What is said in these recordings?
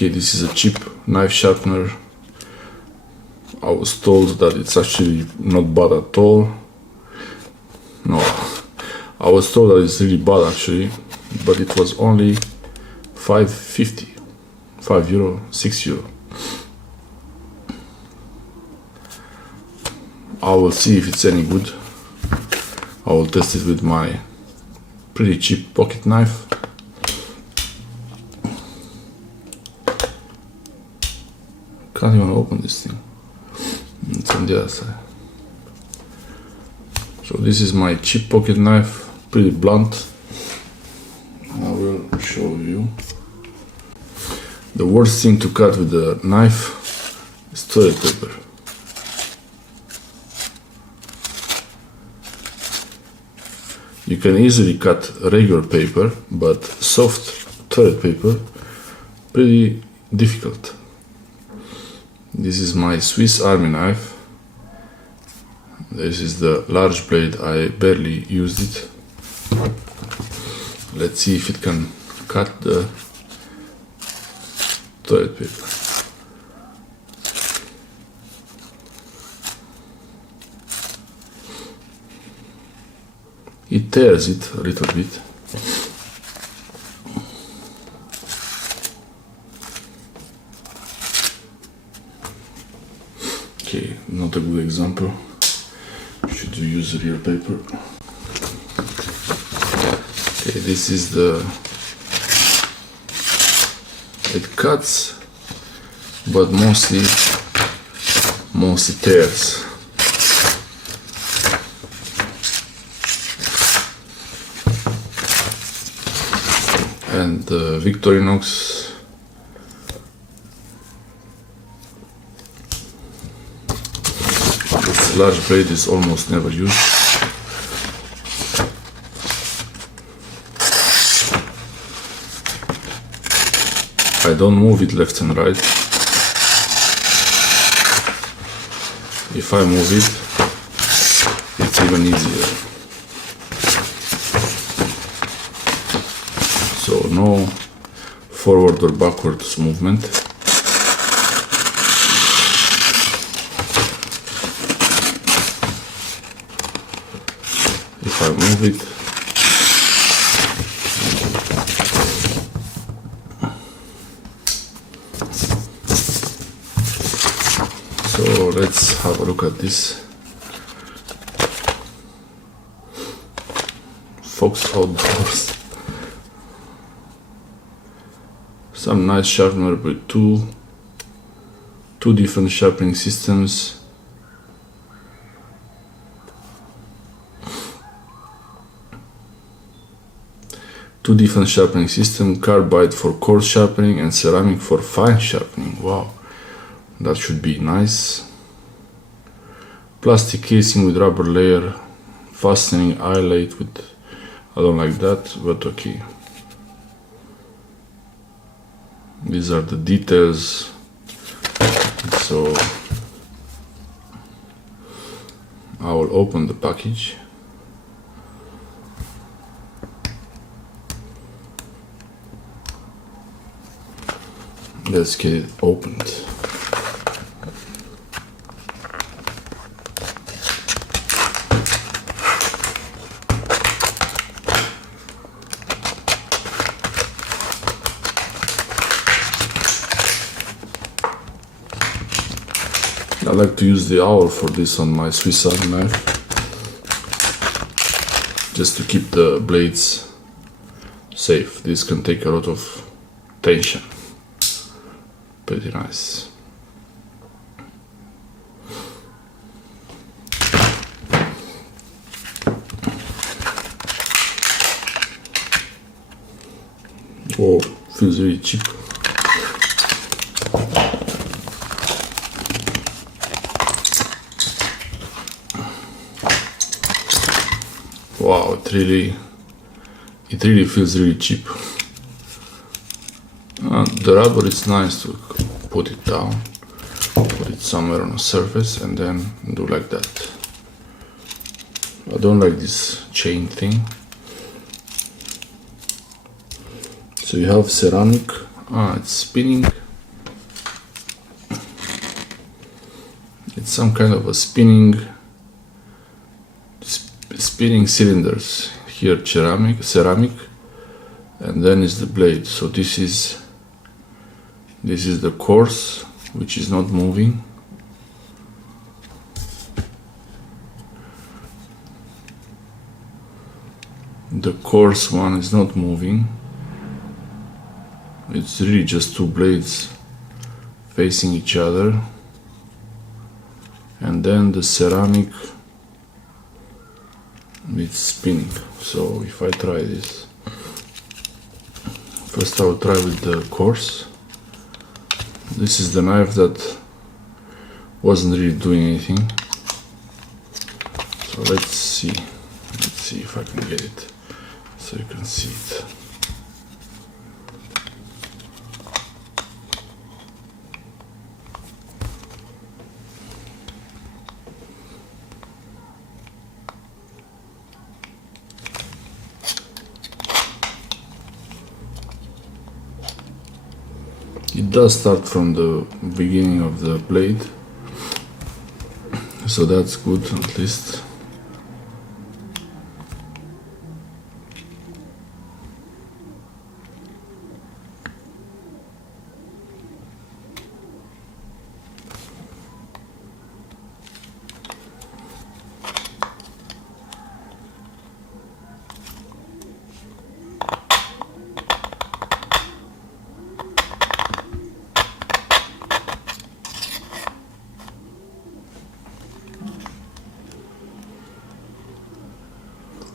Okay, this is a cheap knife sharpener. I was told that it's actually not bad at all. No, I was told that it's really bad actually, but it was only 5.50, €5, €6. I will see if it's any good. I will test it with my pretty cheap pocket knife. Can't even open this thing. It's on the other side. So this is my cheap pocket knife, pretty blunt. I will show you. The worst thing to cut with the knife is toilet paper. You can easily cut regular paper, but soft toilet paper, pretty difficult. This is my Swiss Army knife. This is the large blade, I barely used it. Let's see if it can cut the toilet paper. It tears it a little bit. Okay, not a good example. Should you use real paper? Okay, this is the... It cuts, but mostly tears. And the Victorinox this large blade is almost never used. I don't move it left and right. If I move it, it's even easier. So no forward or backwards movement. If I move it, so let's have a look at this. Fox Outdoors. Some nice sharpener with two different sharpening systems. Two different sharpening systems, carbide for coarse sharpening and ceramic for fine sharpening. Wow, that should be nice. Plastic casing with rubber layer, fastening eyelet with, I don't like that, but okay. These are the details. So I will open the package. Let's get it opened. I like to use the owl for this on my Swiss Army knife, just to keep the blades safe. This can take a lot of tension. Pretty nice. Oh, feels really cheap. Wow, it really feels really cheap. The rubber is nice to put it down, put it somewhere on a surface and then do like that. I don't like this chain thing. So you have ceramic, it's spinning, some kind of a spinning cylinders. Here ceramic, and then is the blade. So this is the coarse, which is not moving. The coarse one is not moving. It's really just two blades facing each other. And then the ceramic, it's spinning. So if I try this, first I will try with the coarse. This is the knife that wasn't really doing anything. So let's see if I can get it so you can see it. It does start from the beginning of the blade, so that's good at least.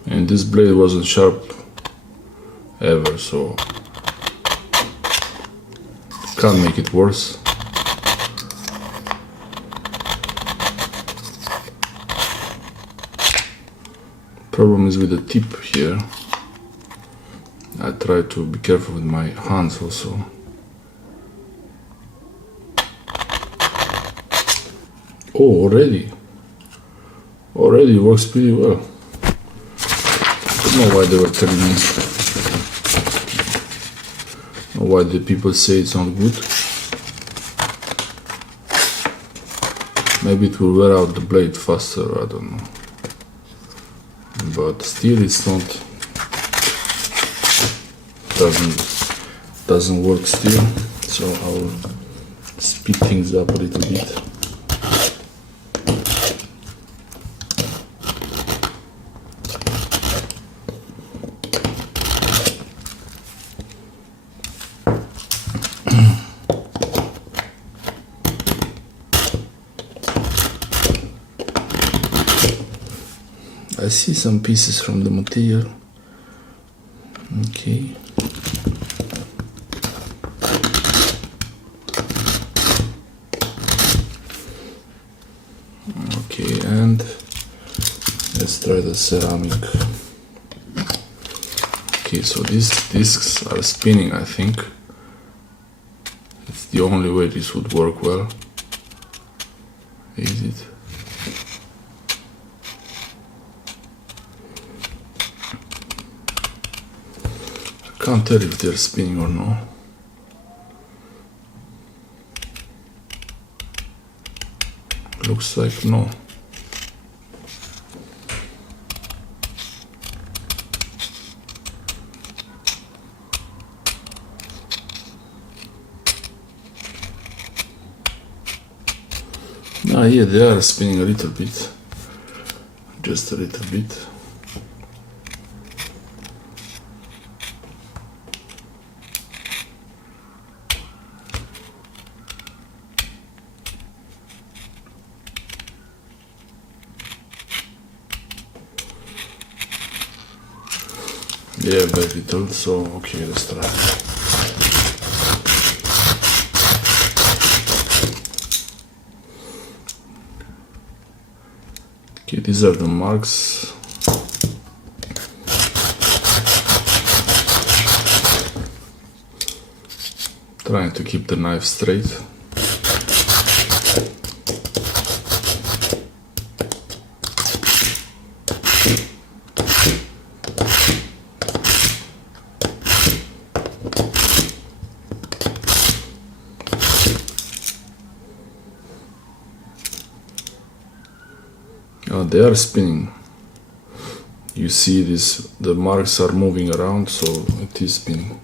And this blade wasn't sharp ever, so can't make it worse. Problem is with the tip here. I try to be careful with my hands also. Oh, already works pretty well. I don't know why they were telling me. Or why the people say it's not good. Maybe it will wear out the blade faster, I don't know. But still it's not, doesn't work still. So I'll speed things up a little bit. I see some pieces from the material. Okay. Okay, and let's try the ceramic. Okay, so these discs are spinning, I think. It's the only way this would work well. Is it? Can't tell if they're spinning or no. Looks like no. Yeah, they are spinning a little bit. Just a little bit. Yeah, very little, so okay, let's try. Okay, these are the marks. Trying to keep the knife straight. They are spinning. You see this, the marks are moving around, so it is spinning.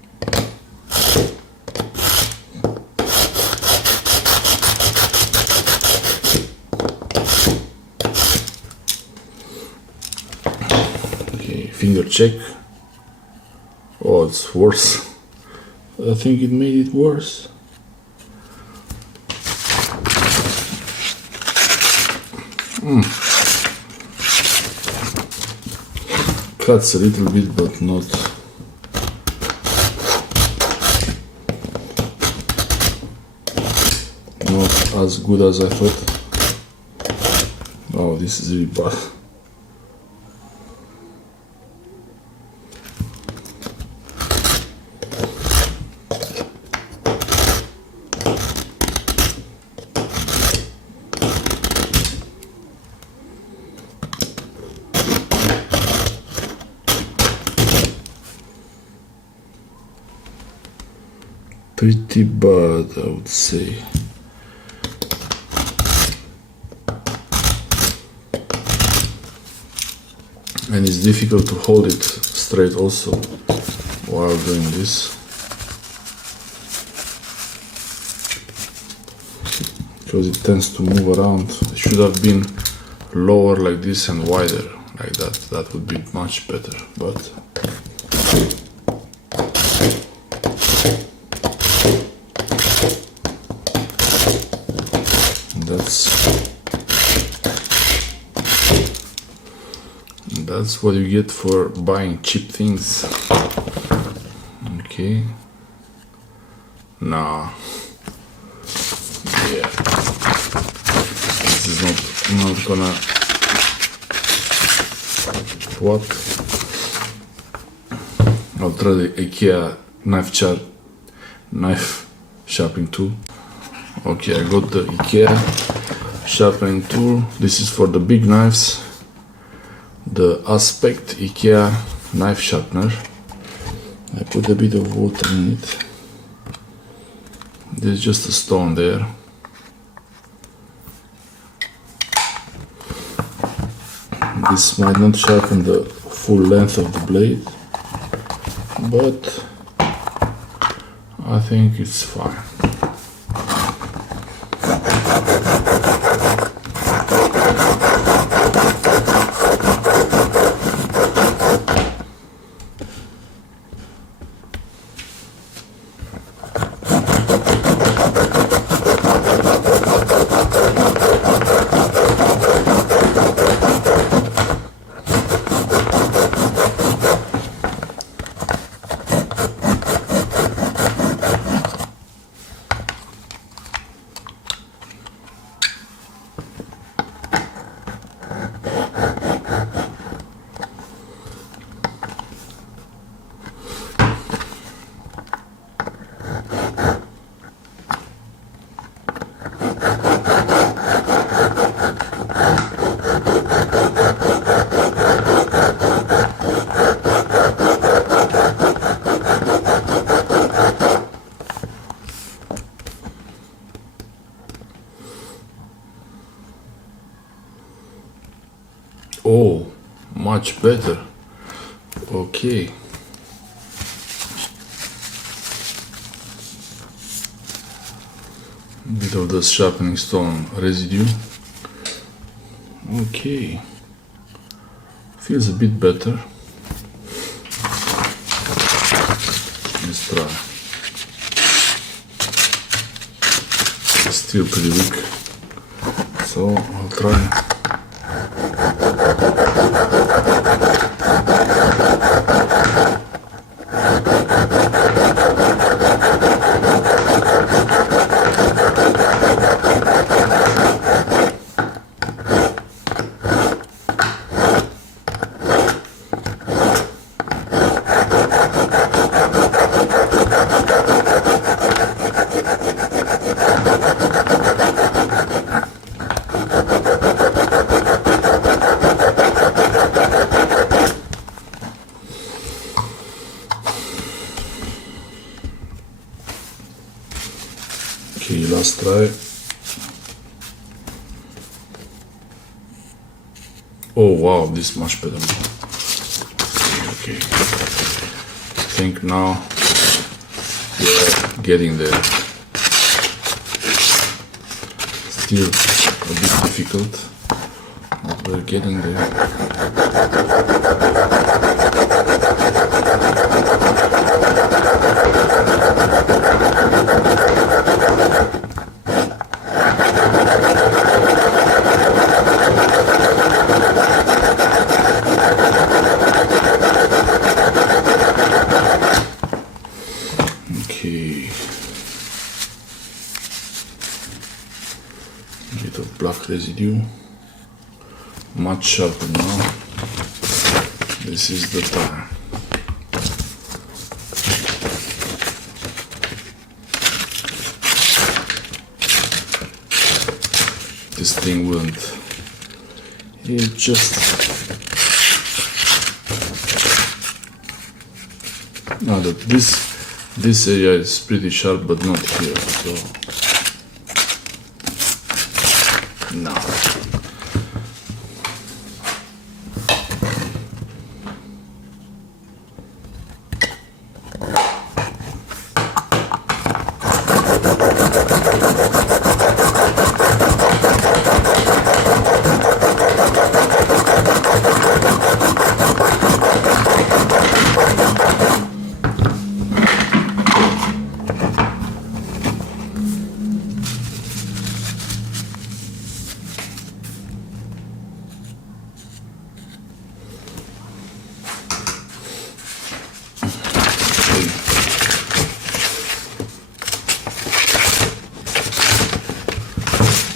Okay, finger check. Oh, it's worse. I think it made it worse. Cuts a little bit, but not as good as I thought. Oh, this is really bad. Pretty bad, I would say. And it's difficult to hold it straight also while doing this, because it tends to move around. It should have been lower like this and wider like that. That would be much better, but that's what you get for buying cheap things. Okay. Nah. Yeah. This is not gonna. What? I'll try the Ikea knife sharpening tool. Okay, I got the Ikea sharpening tool. This is for the big knives. The Aspekt Ikea knife sharpener. I put a bit of water in it. There's just a stone there. This might not sharpen the full length of the blade, but I think it's fine. Oh, much better. Okay. Bit of the sharpening stone residue. Okay. Feels a bit better. Let's try. It's still pretty weak, so I'll try. Okay, last try. Oh wow, this is much better. Okay. I think now we're getting there. Still a bit difficult, but we're getting there. Okay. A bit of black residue. Much sharper now. This is the time. This thing wouldn't. It just. Now that this area is pretty sharp, but not here. So now.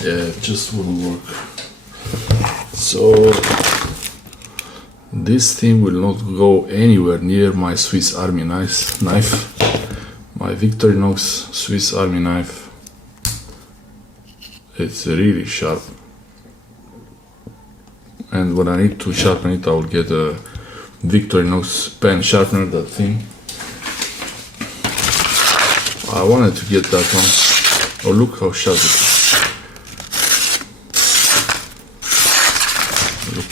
Yeah, it just wouldn't work. So this thing will not go anywhere near my Swiss Army knife. My Victorinox Swiss Army knife. It's really sharp. And when I need to sharpen it, I will get a Victorinox pen sharpener, that thing. I wanted to get that one. Oh, look how sharp it is. Look.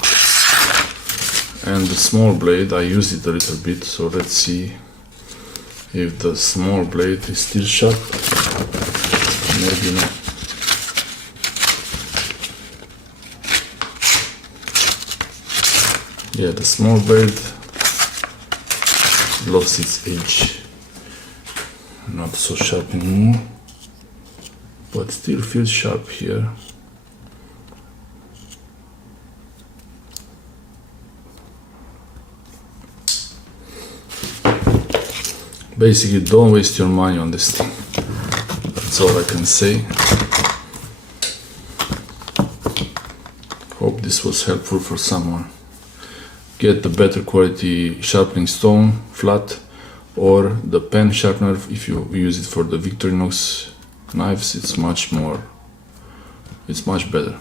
And the small blade, I used it a little bit, so let's see if the small blade is still sharp. Maybe not. Yeah, the small blade lost its edge. Not so sharp anymore, but still feels sharp here. Basically, don't waste your money on this thing. That's all I can say. Hope this was helpful for someone. Get the better quality sharpening stone, flat, or the pen sharpener. If you use it for the Victorinox knives, it's much better.